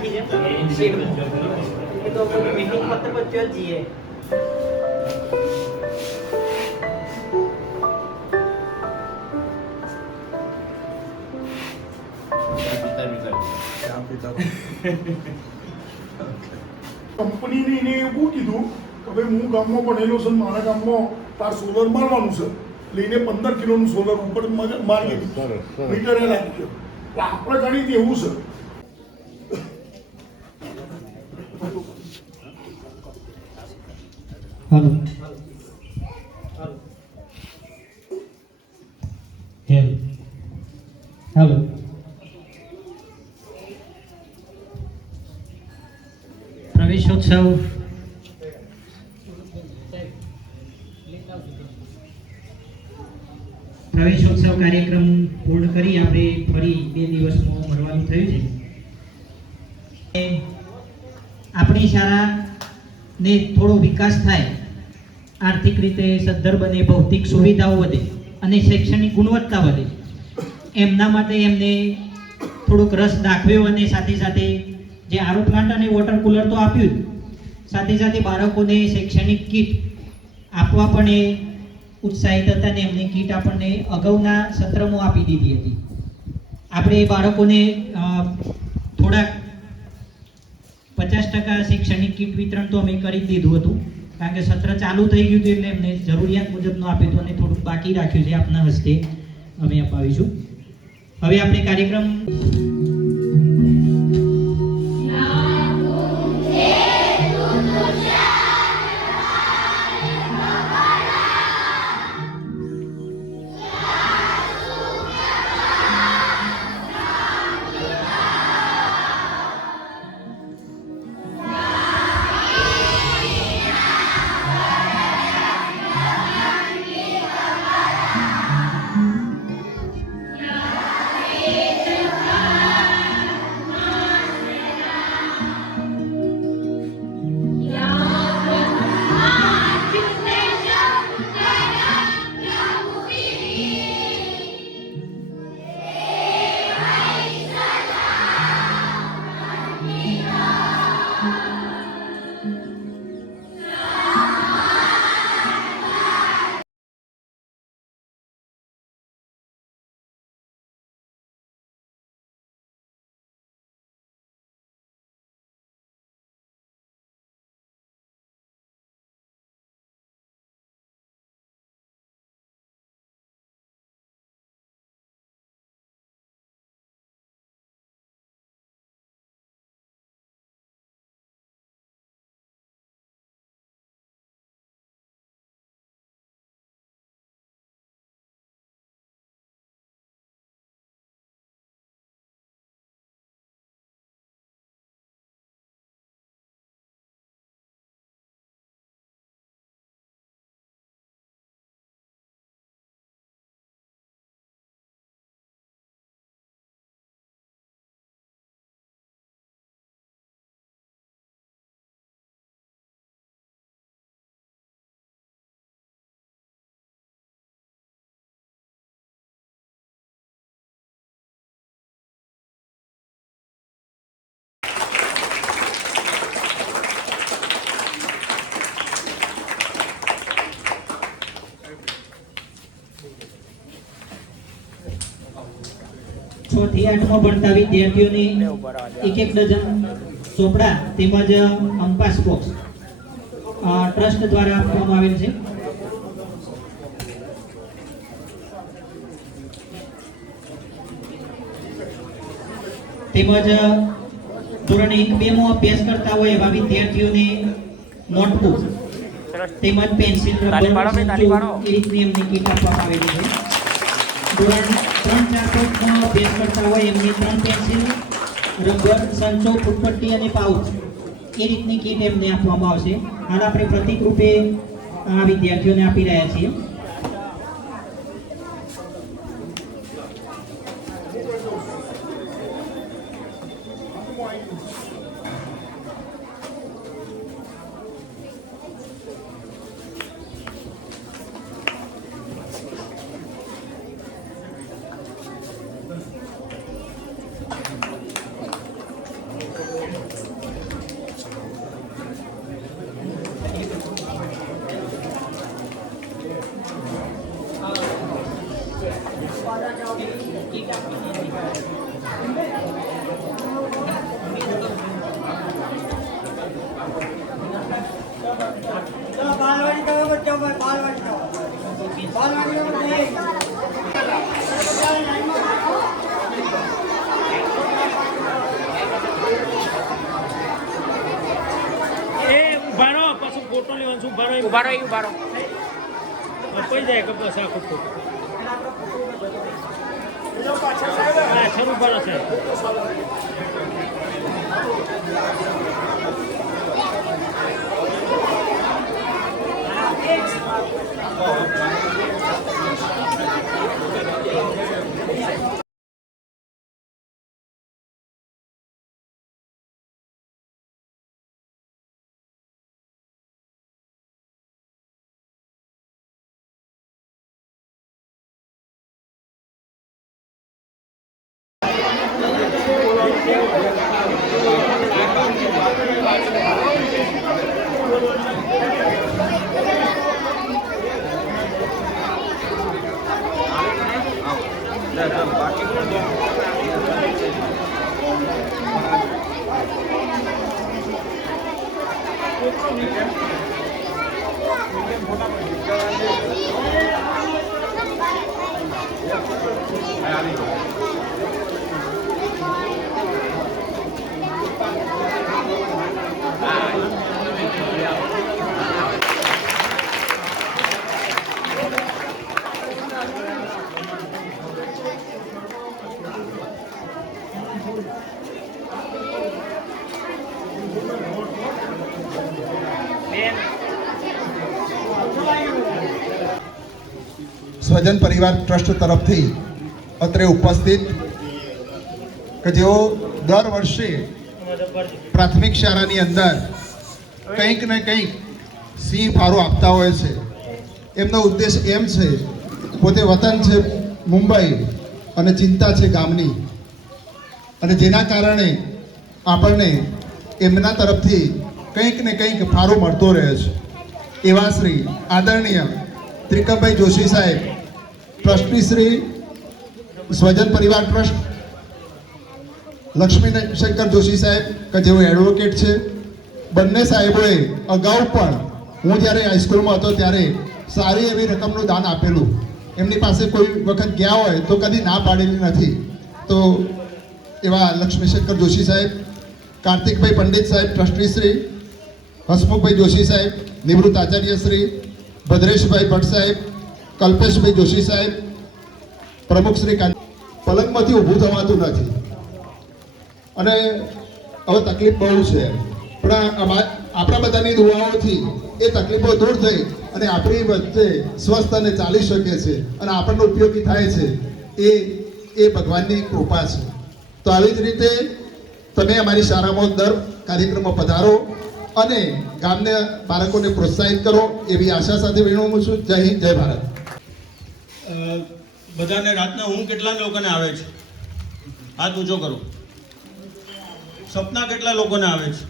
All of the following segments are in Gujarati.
રાખી છે એ તો મીટિંગ જઈએ કંપનીને એને એવું કીધું કે ભાઈ હું ગામમાં ભણેલો છું ને મારા ગામમાં તાર સોલર મારવાનું છે. એટલે એને પંદર કિલોનું સોલર ઉપર મારી દીધું મીટર એ લાગી ગયો. આપણે ગણિત એવું છે. હાલો. હેલ હાલો પ્રવેશોત્સવ. પ્રવેશોત્સવ કાર્યક્રમ પૂર્ણ કરી આપણે ફરી બે દિવસમાં મળવાનું થયું છે. આપણી શાળાને થોડો વિકાસ થાય. આર્થિક રીતે સદ્ધર બને, ભૌતિક સુવિધાઓ વધે અને શૈક્ષણિક ગુણવત્તા વધે. એમના માટે એમને થોડોક રસ દાખવ્યો અને સાથે સાથે જે આરો પ્લાન્ટ અને વોટર કુલર તો આપ્યું જ, સાથે સાથે બાળકોને શૈક્ષણિક કીટ આપવા પણ એ ઉત્સાહિત હતા ને એમની કીટ આપણને અગાઉના સત્રમાં આપી દીધી હતી. આપણે બાળકોને થોડાક પચાસ ટકા શૈક્ષણિક કીટ વિતરણ તો અમે કરી દીધું હતું. કારણ કે સત્ર ચાલુ થઈ ગયું હતું એટલે એમને જરૂરિયાત મુજબનું આપ્યું હતું અને થોડુંક બાકી રાખ્યું છે આપના હસ્તે અમે અપાવીશું. હવે આપણે કાર્યક્રમ છ થી આઠમાં ભણતા વિદ્યાર્થીઓની એક એક ડઝન ચોપડા તેમજ અંપાસ બોક્સ ટ્રસ્ટ દ્વારા આપવામાં આવેલ છે તેમજ ધોરણ એક બે માં અભ્યાસ કરતા હોય એવા વિદ્યાર્થીઓને નોટબુક તેમજ પેન્સિલ રબર ભાઈ, તાલી સંચો પાડો. એ રીતની એમની કીટ આપવામાં આવેલી છે ધોરણ ત્રણ ચાર અભ્યાસ કરતા હોય એમને ત્રણ પેન્સિલ રબર, સંચો, ફૂટપટ્ટી અને પાઉચ. એ રીતની કીટ એમને આપવામાં આવશે. હાલ આપણે પ્રતિક આ વિદ્યાર્થીઓને આપી રહ્યા છીએ. ઊભા રહો ઊભા રહો. કપાઈ જાય કે બસ આખો પાછળ ઊભા રહો સાહેબ. સ્વજન પરિવાર ટ્રસ્ટ તરફથી અત્રે ઉપસ્થિત કે જેઓ દર વર્ષે પ્રાથમિક શાળાની અંદર કંઈક ને કંઈક સિંહ ફાળો આપતા હોય છે. એમનો ઉદ્દેશ એમ છે, પોતે વતન છે મુંબઈ અને ચિંતા છે ગામની. અને જેના કારણે આપણને એમના તરફથી કંઈક ને કંઈક ફાળો મળતો રહે છે. એવા શ્રી આદરણીય ત્રિકમભાઈ જોશી સાહેબ ટ્રસ્ટી શ્રી સ્વજન પરિવાર ટ્રસ્ટ, લક્ષ્મી શંકર જોશી સાહેબ, કે જેઓ એડવોકેટ છે. બંને સાહેબોએ અગાઉ પણ હું જ્યારે હાઈસ્કૂલમાં હતો ત્યારે સારી એવી રકમનું દાન આપેલું. એમની પાસે કોઈ વખત ગયા હોય તો કદી ના પાડેલી નથી. તો એવા લક્ષ્મીશંકર જોશી સાહેબ, કાર્તિકભાઈ પંડિત સાહેબ, ટ્રસ્ટી શ્રી, હસમુખભાઈ જોશી સાહેબ, નિવૃત્ત આચાર્ય શ્રી, ભદ્રેશભાઈ ભટ્ટ સાહેબ કલ્પેશભાઈ જોશી સાહેબ, પ્રમુખ શ્રી પલંગમાંથી ઊભું થવાતું નથી. અને હવે તકલીફ બહુ છે. પણ આપણા બધાની દુઆઓથી એ તકલીફો દૂર થઈ અને આપણી વચ્ચે સ્વસ્થ અને ચાલી શકે છે અને આપણને ઉપયોગી થાય છે. એ એ ભગવાનની કૃપા છે. તો આવી જ રીતે તમે અમારી શાળામાં દર કાર્યક્રમમાં પધારો અને ગામને બાળકોને પ્રોત્સાહિત કરો એવી આશા સાથે વિનવું છું. જય હિન્દ, જય ભારત. બધાને રાતના ઊંઘ કેટલા લોકોને આવે છે? હાથ ઊંચો કરો. સપના કેટલા લોકોને આવે છે?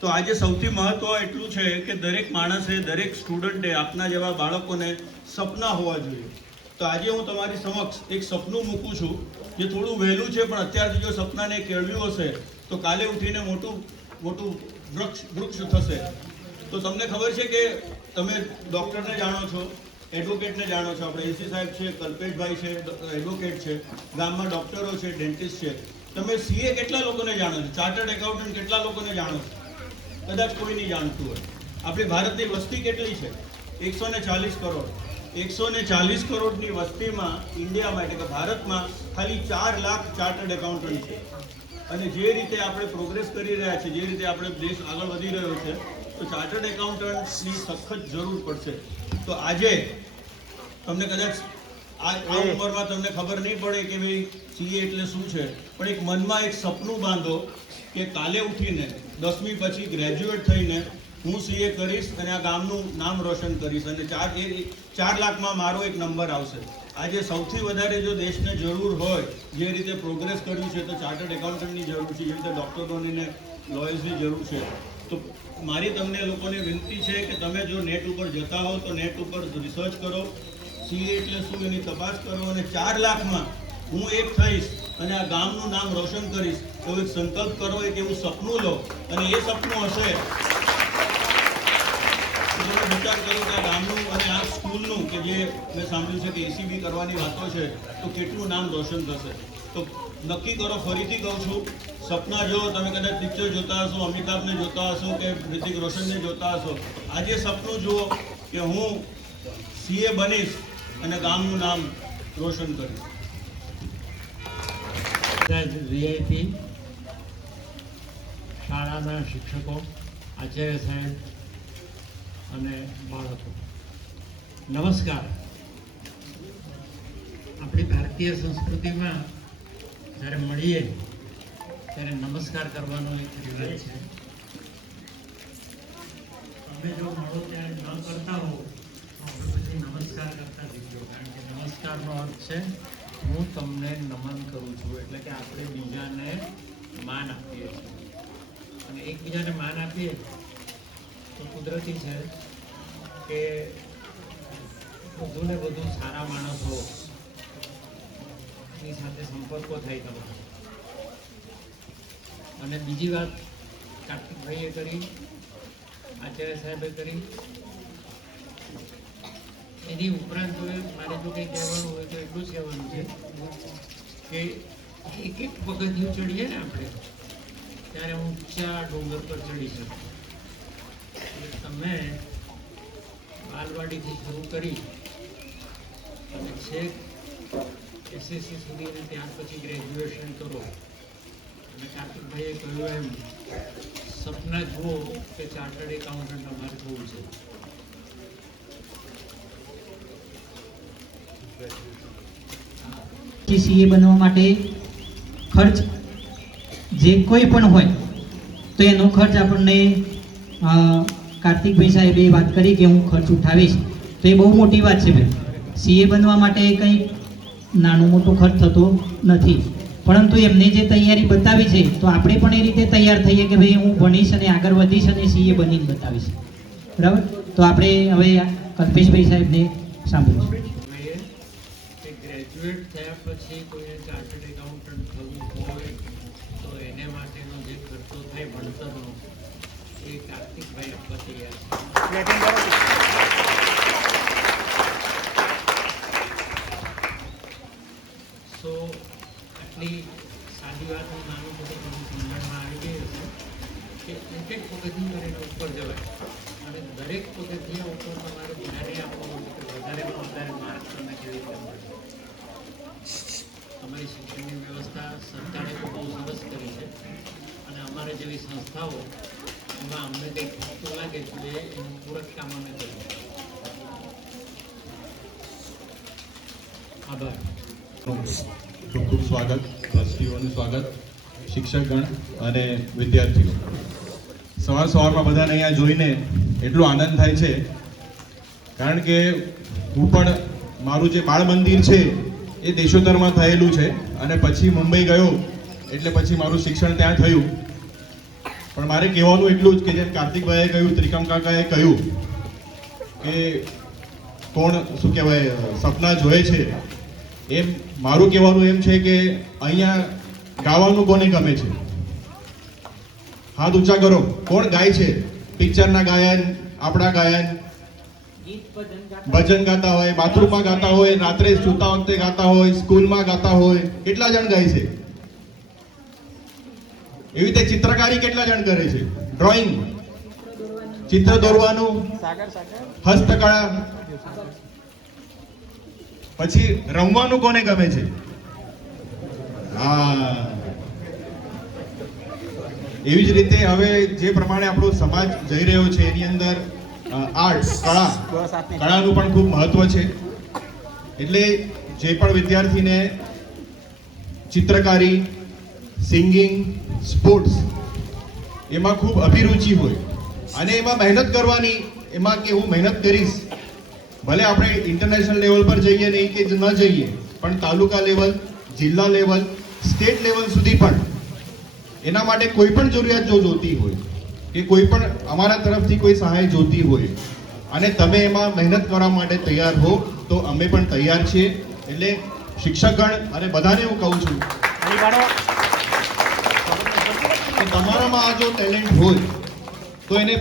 તો આજે સૌથી મહત્વ એટલું છે કે દરેક માણસે, દરેક સ્ટુડન્ટે આપના જેવા બાળકોને સપના હોવા જોઈએ. તો આજે હું તમારી સમક્ષ એક સપનું મૂકું છું, જે થોડું વહેલું છે, પણ અત્યારથી જો સપનાને કેળવ્યું હશે, તો કાલે ઉઠીને મોટું મોટું વૃક્ષ વૃક્ષ થશે. તો તમને ખબર છે કે તમે ડૉક્ટરને જાણો છો એડવોકેટને જાણો છો. આપણે એસી સાહેબ છે, કલ્પેશભાઈ છે એડવોકેટ છે, ગામમાં ડૉક્ટરો છે ડેન્ટિસ્ટ છે. તમે સીએ કેટલા લોકોને જાણો છો? ચાર્ટર્ડ એકાઉન્ટન્ટ કેટલા લોકોને જાણો છો? કદાચ કોઈ નહીં જાણતું હોય. આપણી ભારતની વસ્તી કેટલી છે? એકસો ને ચાલીસ કરોડ. એકસો ને ચાલીસ કરોડની વસ્તીમાં ઇન્ડિયામાં એટલે કે ભારતમાં ખાલી ચાર લાખ ચાર્ટર્ડ એકાઉન્ટન્ટ છે. અને જે રીતે આપણે પ્રોગ્રેસ કરી રહ્યા છીએ, જે રીતે આપણે દેશ આગળ વધી રહ્યો છે તો ચાર્ટર્ડ એકાઉન્ટન્ટની સખત જરૂર પડશે. તો આજે તમને કદાચ આ આ ઉંમરમાં તમને ખબર નહીં પડે કે ભાઈ સીએ એટલે શું છે પણ એક મનમાં એક સપનું બાંધો કે કાલે ઉઠીને દસમી પછી ગ્રેજ્યુએટ થઈને હું સીએ કરીશ અને આ ગામનું નામ રોશન કરીશ અને ચાર એ ચાર લાખમાં મારો એક નંબર આવશે. આજે સૌથી વધારે જો દેશને જરૂર હોય જે રીતે પ્રોગ્રેસ કર્યું છે તો ચાર્ટર્ડ એકાઉન્ટન્ટની જરૂર છે જે રીતે ડૉક્ટરોની ને લોયર્સની જરૂર છે તો મારી તમને લોકોને વિનંતી છે કે તમે જો નેટ ઉપર જતા હો, તો નેટ ઉપર રિસર્ચ કરો, સી એટલે શું એની તપાસ કરો અને ચાર લાખમાં હું એક થઈશ અને આ ગામનું નામ રોશન કરીશ, તો એક સંકલ્પ કરો એક એવું સપનું લો અને એ સપનું હશે. તમે વિચાર કરો કે આ ગામનું અને આ સ્કૂલનું કે જે મેં સાંભળ્યું છે કે એસીબી કરવાની વાતો છે, તો કેટલું નામ રોશન થશે. તો નક્કી કરો, ફરીથી કહું છું સપના જો તમે કદાચ પિક્ચર જોતા હશો, અમિતાભને જોતા હશો કે ઋતિક રોશનને જોતા હશો. આજે સપનું જુઓ કે હું સીએ બનીશ અને ગામનું નામ રોશન કરીશ. વીઆઈપી શાળાના શિક્ષકો, આચાર્ય સાહેબ અને બાળકો. નમસ્કાર. આપણી ભારતીય સંસ્કૃતિમાં જ્યારે મળીએ ત્યારે નમસ્કાર કરવાનો એક રિવાજ છે. તમે જો મળો ત્યારે ન કરતા હો, તો આપણે પછી નમસ્કાર કરતા શીખજો કારણ કે નમસ્કારનો અર્થ છે, હું તમને નમન કરું છું. એટલે કે આપણે બીજાને માન આપીએ છીએ. અને એકબીજાને માન આપીએ તો કુદરતી છે કે વધુ ને વધુ સારા માણસો ની સાથે સંપર્કો થાય તમારા. અને બીજી વાત કાર્તિકભાઈએ કરી, આચાર્ય સાહેબે કરી. એની ઉપરાંત મારે જો કંઈ કહેવાનું હોય તો એટલું જ કહેવાનું છે કે એક એક પગથિયું ચડીએ ને આપણે, ત્યારે ઊંચા ડુંગર પર ચડી શકું. તમે બાલવાડીથી શરૂ કરી અને છેક એસએસસી સુધી અને ત્યાર પછી ગ્રેજ્યુએશન કરો. અને કાર્તિકભાઈએ કહ્યું એમ, સપના જુઓ કે ચાર્ટર્ડ એકાઉન્ટન્ટ અમારે થવું છે. સીએ બનવા માટે ખર્ચ જે કોઈ પણ હોય, તો એનો ખર્ચ આપણને કાર્તિકભાઈ સાહેબે વાત કરી કે હું ખર્ચ ઉઠાવીશ. તો એ બહુ મોટી વાત છે, ભાઈ. સીએ બનવા માટે કંઈ નાનો મોટો ખર્ચ થતો નથી. પરંતુ એમને જે તૈયારી બતાવી છે તો આપણે પણ એ રીતે તૈયાર થઈએ કે ભાઈ હું ભણીશ અને આગળ વધીશ અને સીએ બનીને બતાવીશ. બરાબર? તો આપણે હવે કલ્પેશભાઈ સાહેબને સાંભળીશું. ગ્રેજ્યુએટ થયા પછી કોઈને ચાર્ટર્ડ એકાઉન્ટન્ટ થવું હોય તો એને માટેનો જે ખર્ચો થાય ભણતરનો એ કાર્તિકભાઈ આપવા તૈયાર છે સો આટલી સાદી વાત હું માનું છું કે તમને સમજણમાં આવી ગઈ હશે કે એક એક પગથિયું કરીને ઉપર જવાય. અને દરેક પગથિયા ઉપર તમારે ધ્યાને આપવાનું કે વધારેમાં વધારે માર્ક તમને કેવી રીતે અમારી શિક્ષણની વ્યવસ્થા સરકારે બહુ સરસ કરી છે. અને અમારે જેવી સંસ્થાઓ, એમાં અમને કંઈક ખોટું લાગે તો એ એનું પૂરક કામ અમે કરીએ. આભાર. ખૂબ ખૂબ સ્વાગત ટ્રસ્ટીઓનું સ્વાગત, શિક્ષકગણ અને વિદ્યાર્થીઓ. સવાર સવારમાં બધાને અહીંયા જોઈને એટલો આનંદ થાય છે, કારણ કે હું પણ મારું જે બાળ મંદિર છે એ દેશોતરમાં થયેલું છે અને પછી મુંબઈ ગયો, એટલે પછી મારું શિક્ષણ ત્યાં થયું. પણ મારે કહેવાનું એટલું જ કે જેમ કાર્તિકભાઈએ કહ્યું, ત્રિકમ કાકાએ કહ્યું કે કોણ શું કહેવાય, સપના જોએ છે એમ મારું કહેવાનું એમ છે કે અહીંયા ગાવાનું કોને ગમે છે? હાથ ઊંચા કરો. કોણ ગાય છે? પિક્ચરના ગાયન આપણા ગાયન. ભજન ગાતા હોય બાથરૂમમાં ગાતા હોય રાત્રે સૂતા વખતે ગાતા હોય સ્કૂલમાં ગાતા હોય કેટલા જણ ગાય છે? એવી રીતે ચિત્રકારી કેટલા જણ કરે છે? ડ્રોઈંગ. ચિત્ર દોરવાનું. હસ્તકળા. પછી રમવાનું કોને ગમે છે? હા. એવી જ રીતે હવે જે પ્રમાણે આપણો સમાજ જઈ રહ્યો છે, એની અંદર આર્ટ્સ કળા, કળાનું પણ ખૂબ મહત્વ છે. એટલે જે પણ વિદ્યાર્થીને ચિત્રકારી, સિંગિંગ, સ્પોર્ટ્સ, એમાં ખૂબ અભિરુચિ હોય અને એમાં મહેનત કરવાની, એમાં કે હું મહેનત કરીશ ભલે આપણે ઇન્ટરનેશનલ લેવલ પર જઈએ નહીં કે ન જઈએ, પણ તાલુકા લેવલ જિલ્લા લેવલ સ્ટેટ લેવલ સુધી પણ એના માટે કોઈ પણ જરૂરિયાત જો જોતી હોય, કે કોઈ પણ અમારા તરફથી કોઈ સહાય જોતી હોય, અને તમે એમાં મહેનત કરવા માટે તૈયાર હો, તો અમે પણ તૈયાર છીએ. એટલે શિક્ષકગણ, અને બધાને હું કહું છું તમારામાં આ જો ટેલેન્ટ હોય, તો એને